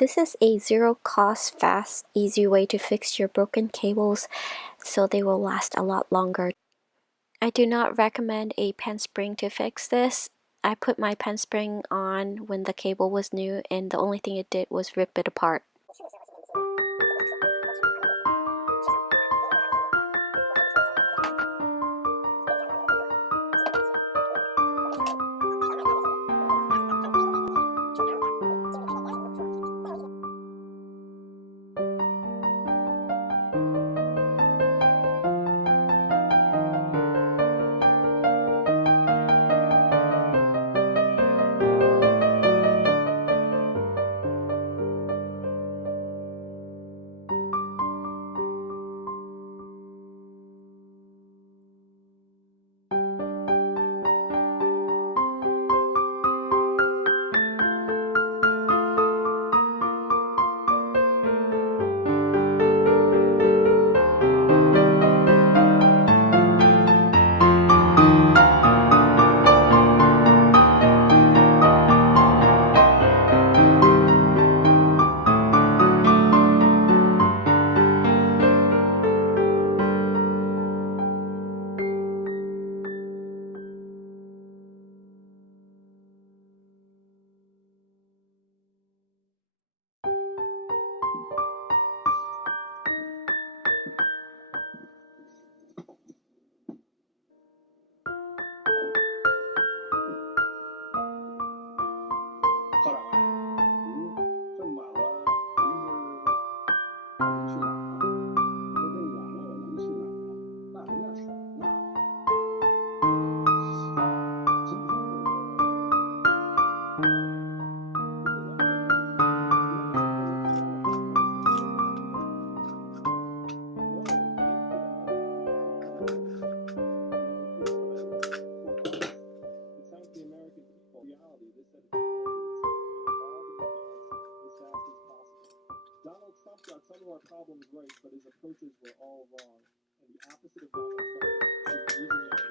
This is a zero cost, fast, easy way to fix your broken cables so they will last a lot longer. I do not recommend a pen spring to fix this. I put my pen spring on when the cable was new and the only thing it did was rip it apart. Donald Trump got some of our problems right, but his approaches were all wrong. And the opposite of Donald Trump is using that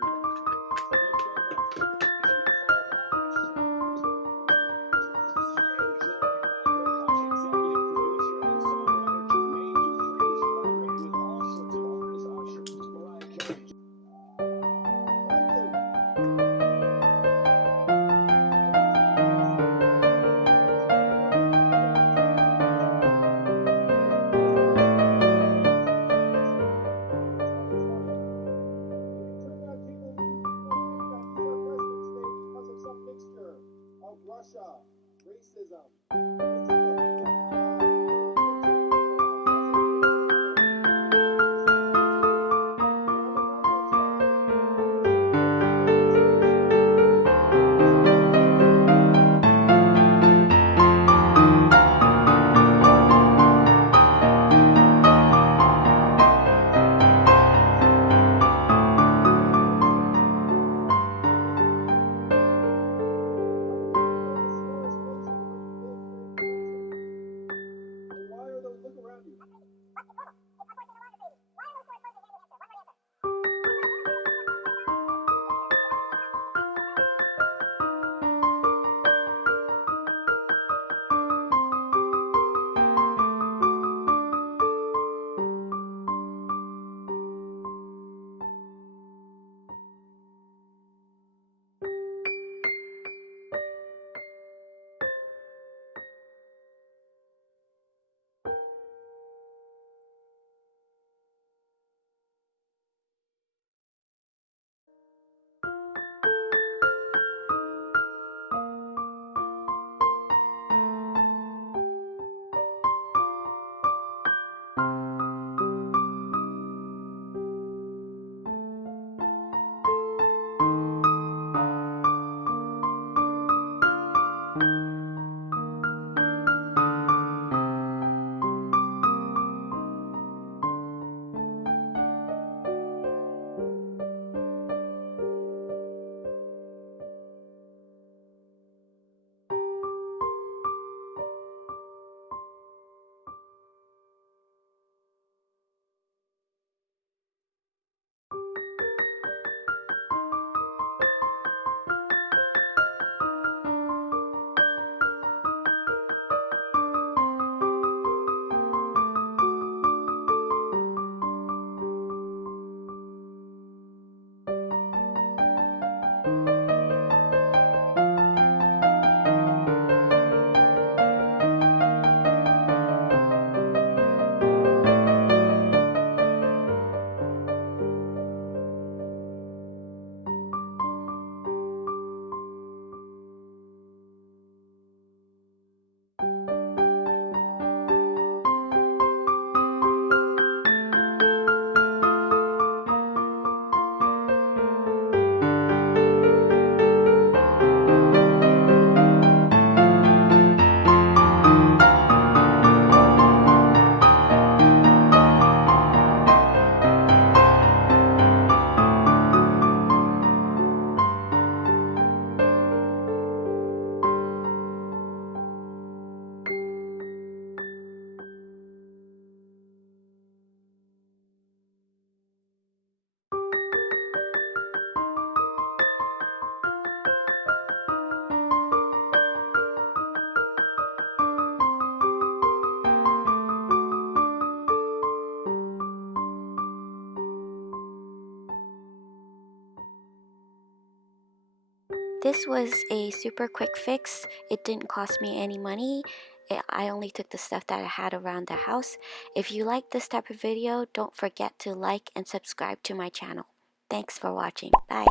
This was a super quick fix. It didn't cost me any money. I only took the stuff that I had around the house. If you like this type of video, don't forget to like and subscribe to my channel. Thanks for watching. Bye.